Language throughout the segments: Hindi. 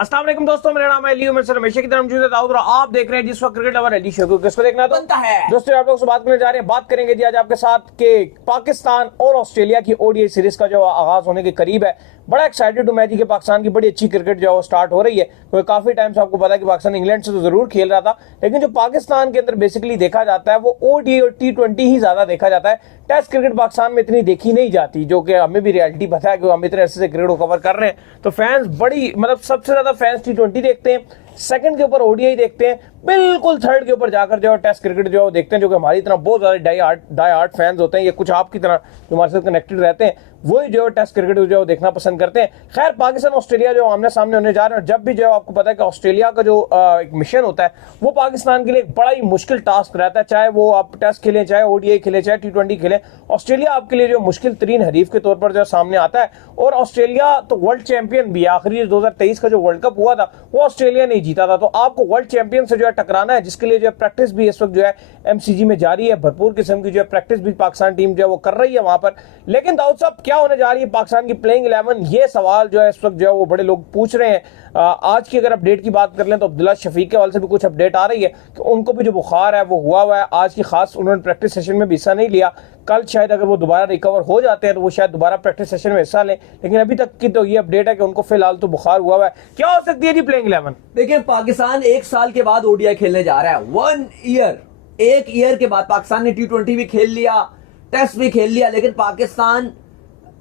अस्सलाम वालेकुम दोस्तों, मेरा नाम है अली उमर सर, हमेशा की तरह मौजूद है दाऊद और आप देख रहे हैं जिस वक्त क्रिकेट लवर अली शो को। किसको देखना बनता है दोस्तों, आप लोग से बात करने जा रहे हैं। बात करेंगे जी आज आपके साथ कि पाकिस्तान और ऑस्ट्रेलिया की ओडीआई सीरीज का जो आगाज होने के करीब है। बड़ा एक्साइटेड हूं मैं जी कि पाकिस्तान की बड़ी अच्छी क्रिकेट जो है स्टार्ट हो रही है। तो काफी टाइम से आपको पता है कि पाकिस्तान इंग्लैंड से तो जरूर खेल रहा था, लेकिन जो पाकिस्तान के अंदर बेसिकली देखा जाता है वो ओडीआई और टी20 ही ज्यादा देखा जाता है। टेस्ट क्रिकेट पाकिस्तान में इतनी देखी नहीं जाती, जो कि हमें भी रियलिटी पता है कि हम इतने अरसे से क्रिकेट को कवर कर रहे हैं। तो फैंस बड़ी सबसे ज्यादा फैंस टी20 देखते हैं, सेकंड के ऊपर ओडीआई देखते हैं, बिल्कुल थर्ड के ऊपर जाकर जो टेस्ट क्रिकेट जो देखते हैं, जो कि हमारी तरह बहुत ज्यादा डाई हार्ट फैंस होते हैं, ये कुछ आपकी तरह जो हमारे साथ कनेक्टेड रहते हैं, वही जो टेस्ट क्रिकेट जो देखना पसंद करते हैं। खैर, पाकिस्तान ऑस्ट्रेलिया जो आमने सामने होने जा रहे हैं, जब भी जो आपको पता है कि ऑस्ट्रेलिया का जो एक मिशन होता है वो पाकिस्तान के लिए एक बड़ा ही मुश्किल टास्क रहता है, चाहे वो आप टेस्ट खेलें, चाहे ओडीआई खेलें, चाहे टी20 खेलें। ऑस्ट्रेलिया आपके लिए जो मुश्किल तरीन हरीफ के तौर पर जो सामने आता है, और ऑस्ट्रेलिया तो वर्ल्ड चैंपियन भी, आखिरी 2023 का जो वर्ल्ड कप हुआ था वो ऑस्ट्रेलिया ने जीता था। तो आपको वर्ल्ड चैंपियन से जो है टकराना है, जिसके लिए जो है प्रैक्टिस भी इस वक्त जो है एमसीजी में जारी है। भरपूर किस्म की जो है प्रैक्टिस भी पाकिस्तान टीम जो है वो कर रही है वहां पर। लेकिन दाऊद साहब, क्या होने जा रही है पाकिस्तान की प्लेइंग 11? ये सवाल जो है इस वक्त जो है वो बड़े लोग पूछ रहे हैं। आज की अगर अपडेट की बात कर लें तो अब्दुल्ला शफीक के हवाले से भी कुछ अपडेट आ रही है कि उनको भी जो बुखार है वो हुआ है। आज की खास उन्होंने प्रैक्टिस सेशन में भी हिस्सा नहीं लिया। कल शायद अगर वो दोबारा रिकवर हो जाते हैं तो वो शायद दोबारा प्रैक्टिस सेशन में हिस्सा लें, लेकिन अभी तक की तो ये अपडेट है कि उनको फिलहाल तो बुखार हुआ है। क्या हो सकती है जी प्लेइंग 11? देखिए, पाकिस्तान 1 साल के बाद ओडीआई खेलने जा रहा है। 1 ईयर, 1 ईयर के बाद पाकिस्तान ने टी20 भी खेल लिया, टेस्ट भी खेल लिया, लेकिन पाकिस्तान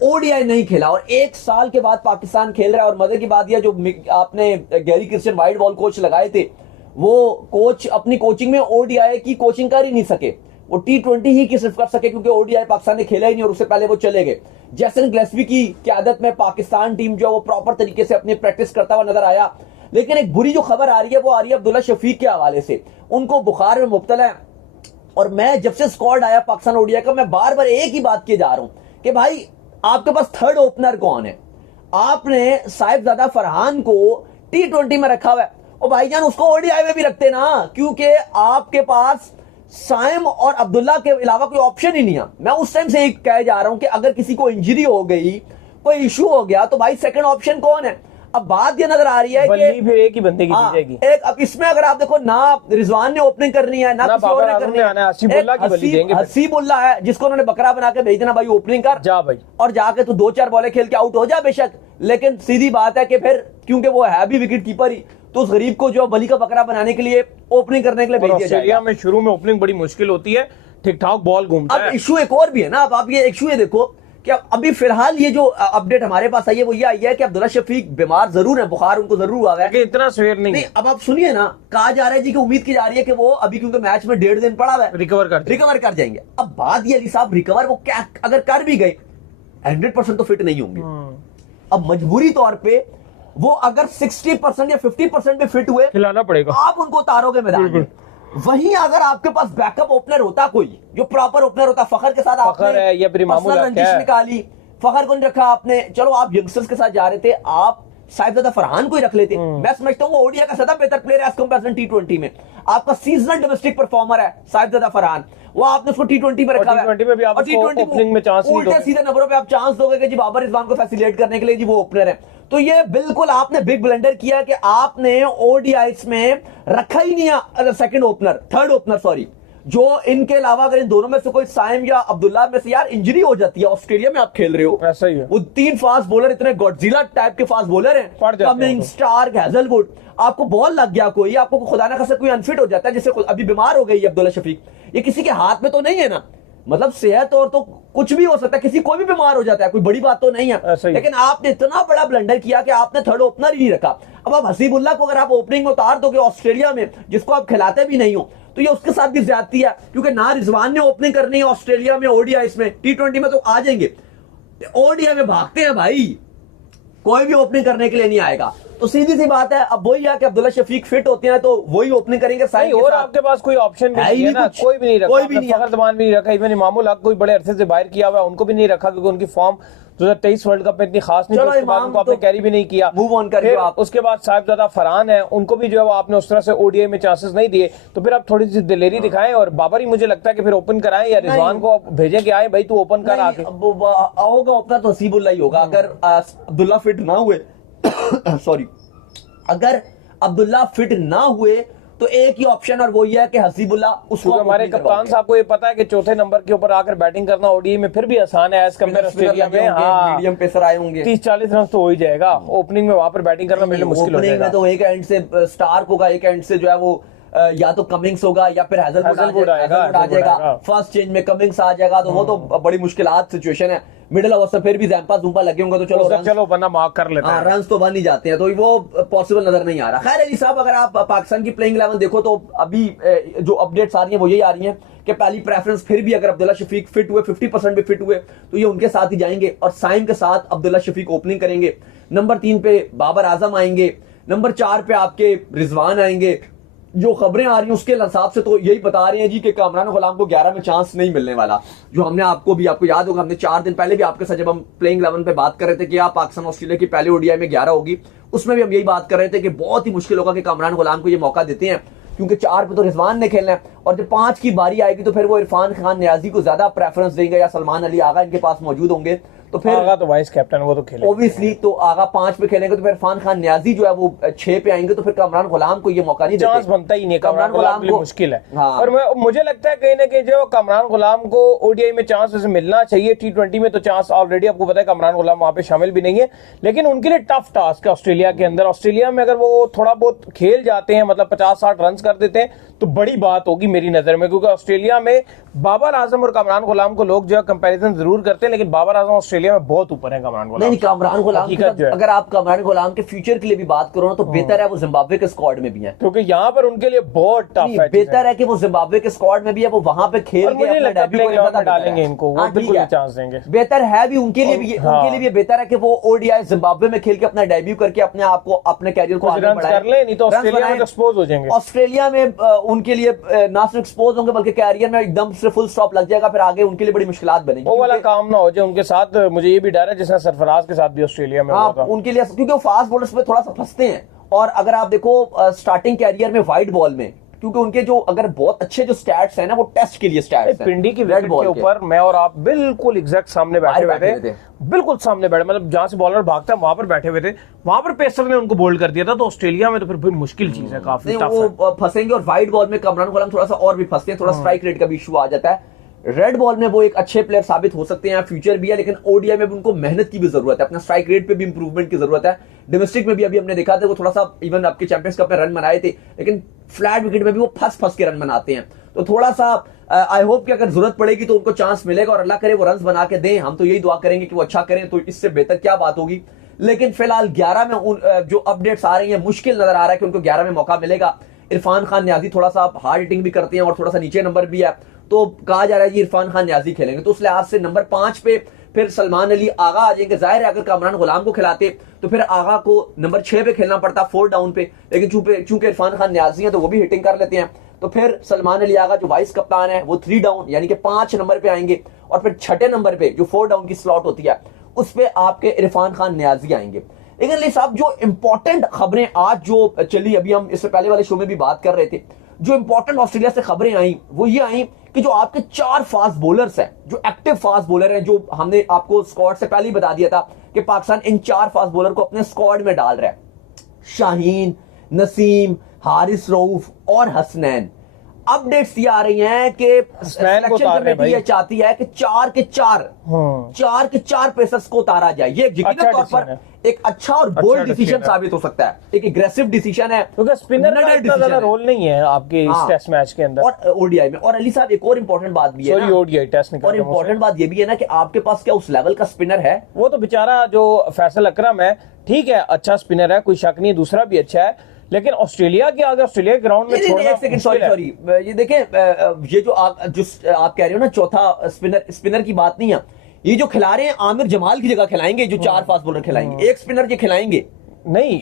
ओडीआई नहीं खेला। और 1 साल के बाद पाकिस्तान खेल रहा है। और मजे की बात यह, जो आपने Gary Christian white ball coach लगाए थे, वो कोच अपनी कोचिंग में ओडीआई की कोचिंग कर ही नहीं सके, वो टी20 ही की सिर्फ कर सके, क्योंकि ओडीआई पाकिस्तान ने खेला ही नहीं और उससे पहले वो चले गए। जैसन ग्लेस्वी की क्यादत में पाकिस्तान टीम जो है वो प्रॉपर तरीके से अपनी प्रैक्टिस करता हुआ नजर आया। लेकिन एक बुरी जो खबर आ रही है वो आ रही है अब्दुल्ला शफीक के हवाले से। उनको बुखार में मुब्तला है। और मैं जब से स्क्वाड आया पाकिस्तान ओडीआई का, मैं बार बार एक ही बात किए जा रहा हूं कि भाई आपके पास थर्ड ओपनर कौन है? आपने साहिबजादा फरहान को टी20 में रखा हुआ है, और भाईजान उसको ओडीआई में भी रखते ना, क्योंकि आपके पास साइम और अब्दुल्ला के अलावा कोई ऑप्शन ही नहीं है। मैं उस टाइम से एक कह जा रहा हूं कि अगर किसी को इंजरी हो गई, कोई इशू हो गया, तो भाई सेकंड ऑप्शन कौन है? अब बात ये नजर आ रही है कि फिर एक ही बंदे की दी जाएगी। एक अब इसमें अगर आप देखो ना, रिजवान ने ओपनिंग करनी है, ना किसी और ने करनी है। हसीबुल्ला है जिसको उन्होंने बकरा बना के भेज देना, भाई ओपनिंग कर जा भाई, और जाके तू 2-4 बॉलें खेल के आउट हो जा बेशक। लेकिन सीधी बात है कि फिर क्योंकि वो है भी विकेट कीपर ही, तो उस गरीब को जो बली का बकरा बनाने के लिए ओपनिंग करने के लिए भेज दिया जाएगा। में शुरू में ओपनिंग बड़ी मुश्किल होती है, ठीक ठाक बॉल घूमता है। अब इशू एक और भी है ना, अब आप ये इशू ये देखो कि अभी फिलहाल ये जो अपडेट हमारे पास आई है वो ये आई है कि अब्दुल्ला शफीक बीमार जरूर है, बुखार उनको जरूर हुआ है, इतना सवेर नहीं। अब आप सुनिए ना, कहा जा रहा है जी कि उम्मीद की जा रही है कि वो अभी, क्योंकि मैच में 1.5 दिन पड़ा है, रिकवर कर जाएंगे। अब बात ये अली साहब, रिकवर वो क्या अगर कर भी गए 100% तो फिट नहीं होंगे। अब मजबूरी तौर पे वो अगर 60% या 50% भी फिट हुए, खिलाना पड़ेगा, आप उनको उतारोगे मैदान में। वहीं अगर आपके पास बैकअप ओपनर होता, कोई जो प्रॉपर ओपनर होता, फखर के साथ आपने रंजिश निकाली, फखर को नहीं रखा आपने, चलो आप यंगस्टर्स के साथ जा रहे थे, आप साहिबजादा फरहान को ही रख लेते। मैं समझता हूं वो ओडीआई का ज्यादा बेहतर प्लेयर है एज कंपैरिजन टी20 में। आपका सीजनल डोमेस्टिक परफॉर्मर है साहिबजादा फरहान, वो आपने उसको टी20 में रखा है, और टी20 ओपनिंग में चांस उल्टे सीधे नंबरों पे आप चांस दोगे कि जी बाबर रिजवान को फैसिलिटेट करने के लिए जी वो ओपनर है। तो ये बिल्कुल आपने बिग ब्लंडर किया कि आपने ओडीआईस में रखा ही नहीं second opener, third opener sorry, जो इनके अलावा अगर इन दोनों में से कोई साइम या अब्दुल्ला में से यार इंजरी हो जाती है, ऑस्ट्रेलिया में आप खेल रहे हो, ऐसा ही है। वो 3 फास्ट बॉलर, इतने गॉडजिला टाइप के फास्ट बॉलर हैं, कमिंग, स्टार्क, हैजलवुड, आपको बॉल लग गया कोई, आपको खुदा ना खासा कोई अनफिट हो जाता है, जैसे अभी बीमार हो गई अब्दुल्ला शफीक, ये किसी के हाथ में तो नहीं है ना, मतलब सेहत और तो कुछ भी हो सकता है, किसी कोई भी बीमार हो जाता है, कोई बड़ी बात तो नहीं है। लेकिन आपने इतना बड़ा ब्लंडर किया कि आपने थर्ड ओपनर ही नहीं रखा। अब आप हसीबुल्ला को अगर आप ओपनिंग में उतार दोगे ऑस्ट्रेलिया में, जिसको आप खिलाते भी नहीं हो, तो ये उसके साथ भी ज्यादती है, क्योंकि ना रिजवान ने ओपनिंग करनी है ऑस्ट्रेलिया में ओडीआई में, टी20 में तो आ जाएंगे, ओडीआई में भागते हैं भाई, कोई भी ओपनिंग करने के लिए नहीं आएगा। तो सीधी सी बात है, अब वही है कि अब्दुल्ला शफीक फिट होते हैं तो वही ओपनिंग करेंगे। और आपके पास कोई ऑप्शन भी नहीं है ना, कोई भी नहीं रखा, कोई भी नहीं, फखर जमान भी नहीं रखा, इवन इमामुल हक कोई बड़े अरसे से बाहर किया हुआ है, उनको भी नहीं रखा, क्योंकि उनकी फॉर्म 2023 वर्ल्ड कप में इतनी खास नहीं, उसके बाद उनको आपने कैरी भी नहीं किया, मूव ऑन करके आप। उसके बाद साहिबजादा फरहान है, उनको भी जो है आपने उस तरह से ओडीआई में चांसेस नहीं दिए, तो फिर आप थोड़ी सी दिलेरी दिखाएं और बाबर ही मुझे लगता है कि फिर ओपन कराएं, या रिजवान को भेजें कि आए भाई तू ओपन कर आके। होगा ओपनर तो हसीबुल्ला ही होगा, अगर अब्दुल्ला फिट ना हुए सॉरी अगर अब्दुल्ला फिट ना हुए तो एक ही ऑप्शन और वो ये है कि हसीबुल्ला उसको क्योंकि हमारे कप्तान साहब को ये पता है कि चौथे नंबर के ऊपर आकर बैटिंग करना ओडीआई में फिर भी आसान है एज कम्पेयर ऑस्ट्रेलिया में। हाँ, मीडियम पेसर आए होंगे, 30-40 रन तो हो ही जाएगा। ओपनिंग में वहां पर बैटिंग करना मेरे लिए मुश्किल हो ओपनिंग जाएगा। में तो एक एंड से स्टार्क होगा, एक एंड से जो है वो या तो कमिंग्स होगा या फिर हैजलवुड आ जाएगा। फर्स्ट चेंज में कमिंग्स आ जाएगा तो वो तो बड़ी मुश्किलात सिचुएशन है। मिडिल ओवर से फिर भी जैम्पा जुम्पा लगे होंगे तो चलो बना मार्क कर लेते हैं। रन तो बन ही जाते हैं, तो वो पॉसिबल नजर नहीं आ रहा। खैर अली साहब, अगर आप पाकिस्तान की प्लेइंग 11 देखो तो अभी जो अपडेट्स आ रही है वो यही आ रही है कि पहली प्रेफरेंस फिर भी अगर अब्दुल्ला शफीक फिट हुए, 50% भी फिट हुए तो ये उनके साथ ही जाएंगे और साइम के साथ अब्दुल्ला शफीक ओपनिंग करेंगे। नंबर 3 पे बाबर आजम आएंगे, नंबर 4 पे आपके रिजवान आएंगे। जो खबरें आ रही हैं उसके हिसाब से तो यही बता रहे हैं जी कि कामरान गुलाम को 11 में चांस नहीं मिलने वाला। जो हमने आपको याद होगा, हमने 4 दिन पहले भी आपके साथ जब हम प्लेइंग 11 पे बात कर रहे थे कि आप पाकिस्तान ऑस्ट्रेलिया की पहले ओडीआई में 11 होगी, उसमें भी हम यही बात कर रहे थे कि बहुत ही मुश्किल होगा कि कामरान गुलाम को ये मौका देते हैं, क्योंकि 4 पे तो रिजवान ने खेलना है और जब 5 की बारी आएगी तो फिर वो इरफान खान नियाजी को ज्यादा प्रेफरेंस देंगे या सलमान अली आगा इनके पास मौजूद होंगे। तो फिर आगा तो वाइस कैप्टन वो तो खेलेंगे ओब्वियसली, तो आगा 5 पे खेलेंगे तो फिर इरफान खान नियाजी जो है वो 6 पे आएंगे, तो फिर कामरान गुलाम को ये मौका नहीं देते। चांस बनता ही नहीं, कामरान गुलाम के लिए मुश्किल है। हाँ। और मुझे लगता है कहीं ना कहीं जो कामरान गुलाम को ओडीआई में चांस वैसे मिलना चाहिए, T20 में तो चांस ऑलरेडी आपको पता है कामरान गुलाम वहां पे शामिल भी नहीं है, लेकिन उनके लिए टफ टास्क है ऑस्ट्रेलिया के अंदर। ऑस्ट्रेलिया में अगर वो थोड़ा बहुत खेल जाते हैं, मतलब 50-60 रन कर देते हैं तो बड़ी बात होगी मेरी नजर में, क्योंकि ऑस्ट्रेलिया में बाबर आजम और कामरान गुलाम को लोग जो है कंपैरिजन जरूर करते हैं, लेकिन बाबर आजम ऑस्ट्रेलिया में बहुत ऊपर है कामरान गुलाम। नहीं, कामरान गुलाम अगर आप कामरान गुलाम के फ्यूचर के लिए भी बात करो ना तो बेहतर है वो जिम्बाब्वे के स्क्वाड में भी है, क्योंकि यहाँ पर उनके लिए बहुत टफ है। बेहतर है कि वो जिम्बाब्वे के स्क्वाड में भी है, वो वहां पे खेल के डालेंगे इनको, वो बिल्कुल चांस देंगे। बेहतर है भी उनके लिए भी, उनके लिए भी बेहतर है कि वो ओडीआई जिम्बाब्वे में खेल के अपना डेब्यू करके अपने आप को, अपने कैरियर को आगे बढ़ाएं। कर ले, नहीं तो ऑस्ट्रेलिया में एक्सपोज हो जाएंगे। ऑस्ट्रेलिया में उनके लिए ना सिर्फ एक्सपोज होंगे बल्कि कैरियर में एकदम से फुल स्टॉप लग जाएगा, फिर आगे उनके लिए बड़ी मुश्किलात बनेगी। वो वाला काम ना हो जाए उनके साथ। मुझे ये भी डर है जिसने सरफराज के साथ भी ऑस्ट्रेलिया में हुआ था उनके लिए, क्योंकि वो फास्ट बॉलर्स पे थोड़ा सा फंसते हैं। और अगर आप देखो स्टार्टिंग कैरियर में वाइड बॉल में, क्योंकि उनके जो अगर बहुत अच्छे जो स्टैट्स हैं ना वो टेस्ट के लिए स्टैट्स हैं। पिंडी की विकेट के ऊपर मैं और आप बिल्कुल एग्जैक्ट सामने बैठे हुए थे, बिल्कुल सामने बैठे, मतलब जहां से बॉलर भागता है वहां पर बैठे हुए थे, वहां पर पेसर ने उनको बोल्ड कर दिया था। तो ऑस्ट्रेलिया में तो फिर मुश्किल चीज है, काफी टफ है। वो फंसेंगे और वाइड बॉल में कामरान गुलाम थोड़ा सा और भी फंसते हैं, थोड़ा स्ट्राइक रेट का भी इशू आ जाता है। रेड बॉल में वो एक अच्छे प्लेयर साबित हो सकते हैं, फ्यूचर भी है, लेकिन ओडीआई में भी उनको मेहनत की भी जरूरत है, अपना स्ट्राइक रेट पे भी इंप्रूवमेंट की जरूरत है। डोमेस्टिक में भी अभी हमने देखा था वो थोड़ा सा इवन आपके चैंपियंस कप में रन बनाए थे, लेकिन फ्लैट विकेट में भी वो फंस के रन बनाते हैं। तो थोड़ा सा आई होप कि अगर जरूरत पड़ेगी तो उनको चांस मिलेगा और अल्लाह करे वो रन बना के दें। हम तो यही दुआ करेंगे कि वो अच्छा करें, तो इससे बेहतर क्या बात होगी। लेकिन फिलहाल 11 में जो अपडेट्स आ रही है मुश्किल नजर आ रहा है कि उनको 11 में मौका मिलेगा। इरफान खान नियाजी थोड़ा सा हार्ड हिटिंग भी करते हैं और थोड़ा सा नीचे नंबर भी है, तो कहा जा रहा है कि इरफान खान नियाजी खेलेंगे। तो उस लिहाज से नंबर 5 पे फिर सलमान अली आगा आ जाएंगे। जाहिर है अगर कामरान गुलाम को खिलाते तो फिर आगा को नंबर 6 पे खेलना पड़ता 4 डाउन पे, लेकिन चूंकि इरफान खान नियाजी है तो वो भी हिटिंग कर लेते हैं। तो फिर सलमान अली आगा जो वाइस कप्तान है वो 3 डाउन यानी कि 5 नंबर पे आएंगे, और फिर 6ठे नंबर पे जो 4 डाउन की स्लॉट होती है उस पे आपके इरफान खान नियाजी आएंगे। लेकिन अली साहब जो इंपॉर्टेंट खबरें आज जो चली, अभी हम इससे पहले वाले शो में भी बात कर रहे थे, जो इंपॉर्टेंट ऑस्ट्रेलिया से खबरें आई वो ये आई कि जो आपके 4 फास्ट बॉलर्स हैं, जो एक्टिव फास्ट बॉलर हैं, जो हमने आपको स्क्वाड से पहले ही बता दिया था कि पाकिस्तान इन 4 फास्ट बॉलर को अपने स्क्वाड में डाल रहा है, शाहीन, नसीम, हारिस रऊफ और हसनैन। अपडेट्स ये आ रही हैं कि सिलेक्शन कमेटी ये चाहती है कि 4 के 4 पेसर्स को उतारा जाए। ये यकीनन तौर पर एक अच्छा और बोल्ड डिसीजन साबित हो सकता है, एक एग्रेसिव डिसीजन है, क्योंकि स्पिनर का इतना ज्यादा रोल नहीं है आपके इस टेस्ट मैच के अंदर और ओडीआई में। और अली साहब एक और इंपॉर्टेंट बात भी है ना, ओडीआई टेस्ट में, और इंपॉर्टेंट बात ये भी है ना कि आपके पास क्या उस लेवल का स्पिनर है? वो तो बेचारा जो फैसल अकरम है, ठीक है, अच्छा स्पिनर है, कोई शक नहीं, दूसरा भी अच्छा है, लेकिन ऑस्ट्रेलिया के आगे ऑस्ट्रेलिया के ग्राउंड में छोड़ना, एक सेकंड, सॉरी ये देखें, ये जो आप कह रहे हो ना चौथा स्पिनर की बात नहीं है, ये जो खिला रहे हैं आमिर जमाल की जगह खिलाएंगे, जो 4 फास्ट बॉलर खिलाएंगे, एक स्पिनर ये खिलाएंगे नहीं,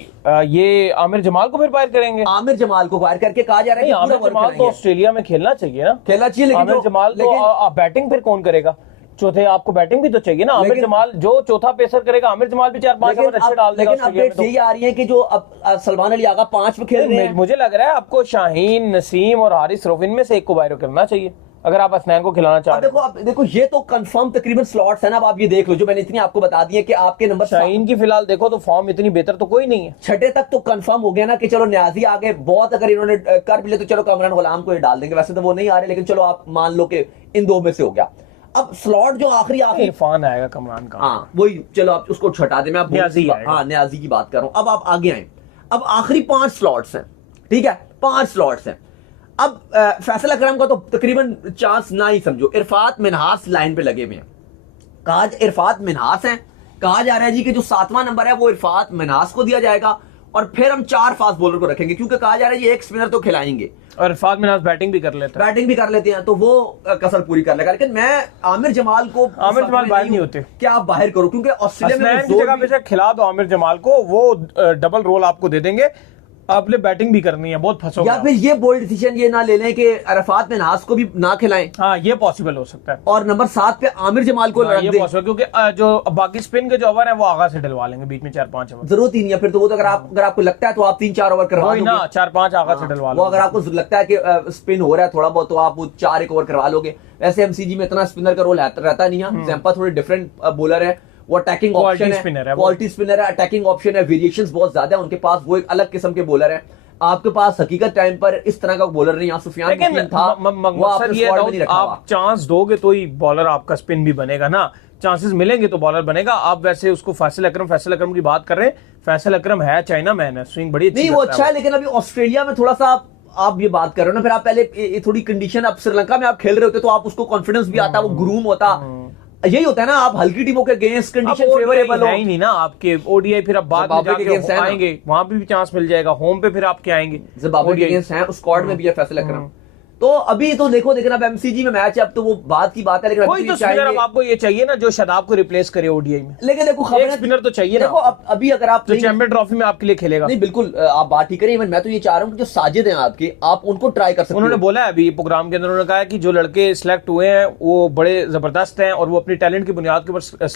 ये आमिर जमाल को फिर फायर करेंगे, आमिर जमाल को फायर करके कहा जा रहा है कि आमिर जमाल तो ऑस्ट्रेलिया में खेलना चाहिए ना, खेलना चाहिए, लेकिन आमिर जमाल तो बैटिंग फिर कौन करेगा? चौथे आपको बैटिंग भी तो चाहिए ना। आमिर जमाल जो चौथा पेसर करेगा, आमिर जमाल भी 4-5 ओवर अच्छे डाल देगा। लेकिन अपडेट्स यही आ रही है कि जो अब सलमान अली आगा 5 पे खेल रहे हैं, मुझे लग रहा है आपको शाहीन, नसीम और हारिस रऊफ इनमें से एक को बाहर करना चाहिए अगर आप हसनैन को खिलाना चाह रहे अब देखो ये तो कंफर्म तकरीबन स्लॉट्स है ना। अब आप ये देख लो जो मैंने इतनी आपको बता दी है कि आपके नंबर शाहीन की फिलहाल देखो तो फॉर्म इतनी बेहतर तो कोई नहीं है। छठे तक तो कंफर्म हो गया ना कि चलो न्याजी आगे बहुत, अगर इन्होंने कर भी ले तो चलो कामरान गुलाम को ये डाल देंगे, वैसे तो वो नहीं आ रहे, लेकिन चलो आप मान लो कि इन दो में से हो गया। अब स्लॉट जो आखिरी इरफान आएगा कमरान का, हाँ वही, चलो आप उसको छटा दे, मैं आप न्याजी आएगा। हाँ न्याजी की बात कर रहा हूं। अब आप आगे आए, अब आखिरी 5 स्लॉट्स हैं, ठीक है 5 स्लॉट्स हैं। अब फैसल अकरम का तो तकरीबन चांस ना ही समझो, इरफात मिनहास लाइन पे लगे हुए हैं। कहा इरफात मिनहास हैं, कहा जा रहा है जी कि जो 7वां नंबर है वो इरफात मिनहास को दिया जाएगा और फिर हम 4 फास्ट बॉलर को रखेंगे, क्योंकि कहा जा रहा है ये एक स्पिनर तो खिलाएंगे और इरफात मिनहास बैटिंग भी कर लेते हैं, तो वो कसर पूरी कर लेगा। लेकिन मैं आमिर जमाल बाहर नहीं होते, क्या आप बाहर करो, क्योंकि ऑस्ट्रेलिया में की जगह पे खिला दो आमिर जमाल को, वो डबल रोल आपको दे देंगे, आपने बैटिंग भी करनी है, बहुत फंसोगे। या फिर ये बोल्ड डिसीजन ये ना ले लें कि अरफात मिनहास को भी ना खिलाएं। हाँ ये पॉसिबल हो सकता है, और नंबर 7 पे आमिर जमाल को ये पॉसिबल, क्योंकि जो बाकी स्पिन के जो ओवर है वो आगा से डलवा लेंगे बीच में 4-5 ओवर, जरूरत ही नहीं है फिर तो वो तो अगर आपको लगता है तो आप 3-4 ओवर करवा लोगे ना, 4-5 आगा से डलवा वो अगर आपको लगता है कि स्पिन हो रहा है थोड़ा बहुत तो आप वो 4-1 ओवर करवा लोगे। वैसे एमसीजी में इतना स्पिनर का रोल रहता नहीं है, जैम्पा थोड़े डिफरेंट बॉलर है, वो अटैकिंग ऑप्शन है, क्वालिटी स्पिनर है, अटैकिंग ऑप्शन है, वेरिएशंस बहुत ज्यादा है उनके पास, वो एक अलग किस्म के बॉलर है। आपके पास हकीकत टाइम पर इस तरह का बॉलर नहीं, यहाँ सुफियान था, वो आप चांस दोगे तो ही बॉलर आपका स्पिन भी बनेगा ना, चांसेस मिलेंगे तो बॉलर बनेगा। आप वैसे उसको फैसल अकरम की बात कर रहे हैं, फैसल अकरम है चाइना मैन है, स्विंग बड़ी अच्छी नहीं वो अच्छा है, लेकिन अभी ऑस्ट्रेलिया में थोड़ा सा आप ये बात कर रहे हो ना, फिर आप पहले थोड़ी कंडीशन, आप श्रीलंका में आप खेल रहे होते तो आप उसको कॉन्फिडेंस भी आता, वो ग्रूम होता, यही होता है ना, आप हल्की टीमों के अगेंस्ट कंडीशन फेवरेबल हो नहीं ना आपके ओडीआई, फिर आप बाद में जाके आएंगे वहां भी चांस मिल जाएगा, होम पे फिर आप क्या आएंगे, जिम्बाब्वे के अगेंस्ट हैं, उस स्क्वाड में भी है फैसल अकरम। तो अभी तो देखो लेकिन अब एमसीजी में मैच है, अब तो वो बात की बात है, लेकिन कोई तो स्पिनर अब आपको ये चाहिए ना जो शादाब को रिप्लेस करे ओडीआई में, लेकिन देखो एक स्पिनर तो चाहिए ना। देखो अभी अगर आप चैंपियन ट्रॉफी में आपके लिए खेलेगा, नहीं बिल्कुल आप बात ही करें, मैं तो ये चाह रहा हूँ कि जो साजिद हैं आपके, आप उनको ट्राई कर सकते हैं। उन्होंने बोला है अभी प्रोग्राम के अंदर, उन्होंने कहा है कि जो लड़के सिलेक्ट हुए हैं वो बड़े जबरदस्त हैं और वो अपनी टैलेंट की बुनियाद के ऊपर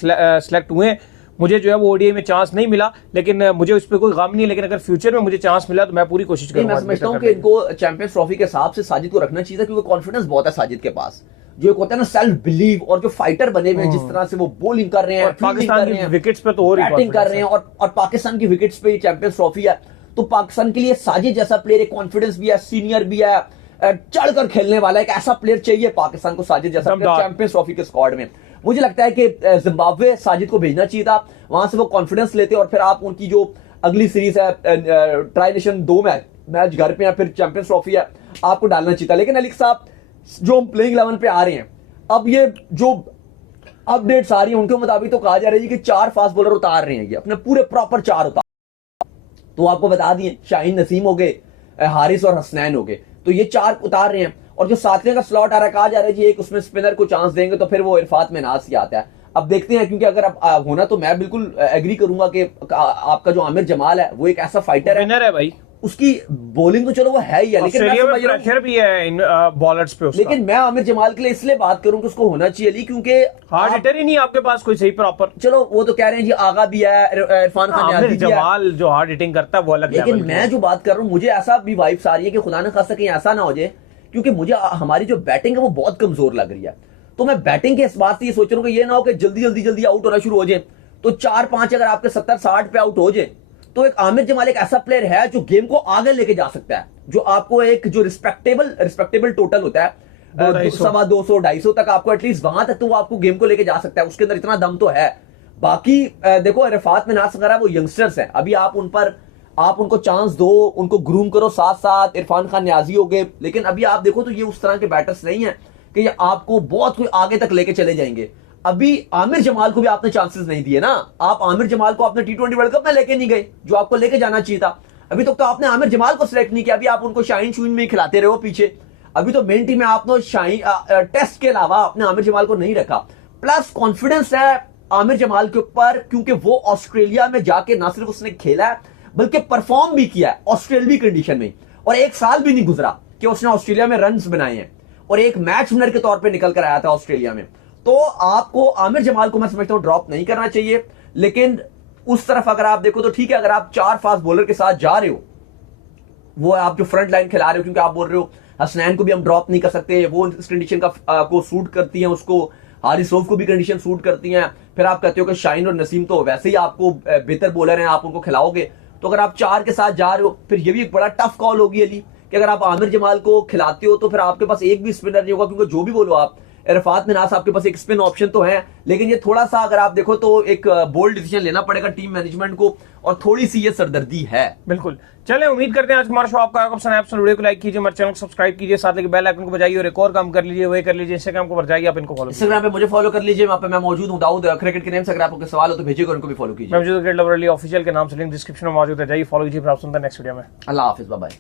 सिलेक्ट हुए हैं। मुझे जो है वो ओडीआई में चांस नहीं मिला, लेकिन मुझे उस पर कोई गम नहीं है, लेकिन अगर फ्यूचर में मुझे चांस मिला तो मैं पूरी कोशिश करूंगा। मैं समझता हूं कि इनको चैंपियंस ट्रॉफी के हिसाब से साजिद को रखना चाहिए, क्योंकि कॉन्फिडेंस बहुत है साजिद के पास, जो एक होता है ना सेल्फ बिलीव, और जो फाइटर बने हुए हैं, जिस तरह से वो बॉलिंग कर रहे हैं, पाकिस्तान की विकेट्स पे तो और बैटिंग कर रहे हैं, और पाकिस्तान की विकेट्स पे चैंपियंस ट्रॉफी है, तो पाकिस्तान के लिए साजिद जैसा प्लेयर, एक कॉन्फिडेंस भी है, सीनियर भी है, चढ़कर खेलने वाला एक ऐसा प्लेयर चाहिए पाकिस्तान को, साजिद जैसा प्लेयर चैंपियंस ट्रॉफी के स्क्वाड में। मुझे लगता है कि जिम्बाब्वे साजिद को भेजना चाहिए था, वहां से वो कॉन्फिडेंस लेते और फिर आप उनकी जो अगली सीरीज है ट्राई नेशन 2 मैच घर पे है, फिर चैंपियंस ट्रॉफी है, आपको डालना चाहिए था। लेकिन अली साहब जो हम प्लेइंग 11 पे आ रहे हैं, अब ये जो अपडेट्स आ रही है उनके मुताबिक तो कहा जा रहा है कि 4 फास्ट बॉलर उतार रहे हैं, ये अपने पूरे प्रॉपर 4 उतार, तो आपको बता दिए शाहीन नसीम हो गए, हारिस और हसनैन हो गए, तो ये 4 उतार रहे हैं। और जो 7वें का स्लॉट आ रहा है, कहा जा रहा है जी एक उसमें स्पिनर को चांस देंगे तो फिर वो इरफात मिनहास ही आता है। अब देखते हैं, क्योंकि अगर अब होना तो मैं बिल्कुल एग्री करूंगा कि आपका जो आमिर जमाल है वो एक ऐसा फाइटर है भाई, उसकी बॉलिंग तो चलो वो है ही है, लेकिन प्रेशर भी है इन बॉलर्स पे उसका। लेकिन मैं आमिर जमाल के लिए इसलिए बात करूं कि उसको होना चाहिए, क्योंकि हार्ड हिटर ही नहीं आपके पास कोई सही प्रॉपर। चलो वो तो कह रहे हैं जी आगा भी है, इरफान खान आमिर जमाल जो हार्ड हिटिंग करता है वो अलग, लेकिन मैं जो बात कर रहा हूं मुझे ऐसा भी वाइब्स आ रही है कि खुदा न खास्ता कहीं ऐसा ना हो जाए, क्योंकि मुझे हमारी जो बैटिंग है वो बहुत कमजोर लग रही है, तो मैं बैटिंग के इस बात से ये सोच रहा हूँ कि ये ना हो कि जल्दी आउट होना शुरू हो जाए, तो 4-5 अगर आपके 70-60 पे आउट हो जाए, तो एक आमिर जमाल एक ऐसा प्लेयर है जो गेम को आगे लेके जा सकता है, जो आपको एक जो रिस्पेक्टेबल टोटल होता है 200-250 तक, आपको एटलीस्ट वहां तक तो वो आपको गेम को लेके जा सकता है, उसके अंदर इतना दम तो है। बाकी देखो इरफात मिनहास वगैरह वो यंगस्टर्स हैं, अभी आप उनको चांस दो, उनको ग्रूम करो, साथ साथ इरफान खान न्याजी हो गए, लेकिन अभी आप देखो तो ये उस तरह के बैटर्स नहीं है कि ये आपको बहुत कोई आगे तक लेके चले जाएंगे। अभी आमिर जमाल को भी आपने चांसेस नहीं दिए ना, आप आमिर जमाल को आपने T20 वर्ल्ड कप में लेके नहीं गए, जो आपको लेके जाना चाहिए था। अभी तक तो आपने आमिर जमाल को सिलेक्ट नहीं किया, अभी आप उनको शाहीन शूइन में खिलाते रहो पीछे। अभी तो मेन टीम में आपने शाहीन टेस्ट के अलावा आपने आमिर जमाल को नहीं रखा। प्लस कॉन्फिडेंस है आमिर जमाल के ऊपर, क्योंकि वो ऑस्ट्रेलिया में जाके ना सिर्फ उसने खेला है बल्कि परफॉर्म भी किया है ऑस्ट्रेलियाई कंडीशन में, और 1 साल भी नहीं गुजरा कि उसने ऑस्ट्रेलिया में रन्स बनाए हैं, और एक मैच विनर के तौर पे निकल कर आया था ऑस्ट्रेलिया में। तो आपको आमिर जमाल को मैं समझता हूं ड्रॉप नहीं करना चाहिए, लेकिन उस तरफ अगर आप देखो तो ठीक है, अगर आप 4 फास्ट बॉलर के साथ जा रहे हो, वो आप जो फ्रंट लाइन खिला रहे हो, क्योंकि आप बोल रहे हो हसनैन को भी हम ड्रॉप नहीं कर सकते, वो इस कंडीशन का को सूट करती हैं, उसको हारिस रऊफ को भी कंडीशन सूट करती हैं। फिर आप कहते हो कि शाहीन और नसीम तो वैसे ही आपको बेहतर बॉलर हैं, आप उनको खिलाओगे। तो अगर आप 4 के साथ जा रहे हो, फिर ये भी एक बड़ा टफ कॉल होगी अली कि अगर आप आमिर जमाल को खिलाते हो तो फिर आपके पास एक भी स्पिनर नहीं होगा, क्योंकि जो भी बोलो आप, इरफात मिनास आपके पास एक स्पिन ऑप्शन तो है, लेकिन ये थोड़ा सा अगर आप देखो तो एक बोल्ड डिसीजन लेना पड़ेगा टीम मैनेजमेंट को, और थोड़ी सी ये सरदर्दी है। बिल्कुल, चले उम्मीद करते हैं आज हमारा शो आपका पसंद आया। वीडियो को लाइक कीजिए, हमारे चैनल को सब्सक्राइब कीजिए, साथ ही बेल आइकन को बजाइए और एक और काम कर लीजिए, वही कर लीजिए, इंस्टाग्राम को जाइए, आप इनको फॉलो इंस्टाग्राम पे मुझे फॉलो कर लीजिए, वहां पे मैं मौजूद हूं दाऊद क्रिकेट के नेम से। अगर आपको कोई सवाल हो तो भेजिएगा, उनको भी फॉलो कीजिए। मैं क्रिकेट लवर अली ऑफिशियल के नाम से लिंक डिस्क्रिप्शन में मौजूद है, जाइए फॉलो कीजिए। फिर आप सुनते हैं नेक्स्ट वीडियो में। अल्लाह हाफिज, बाय बाय।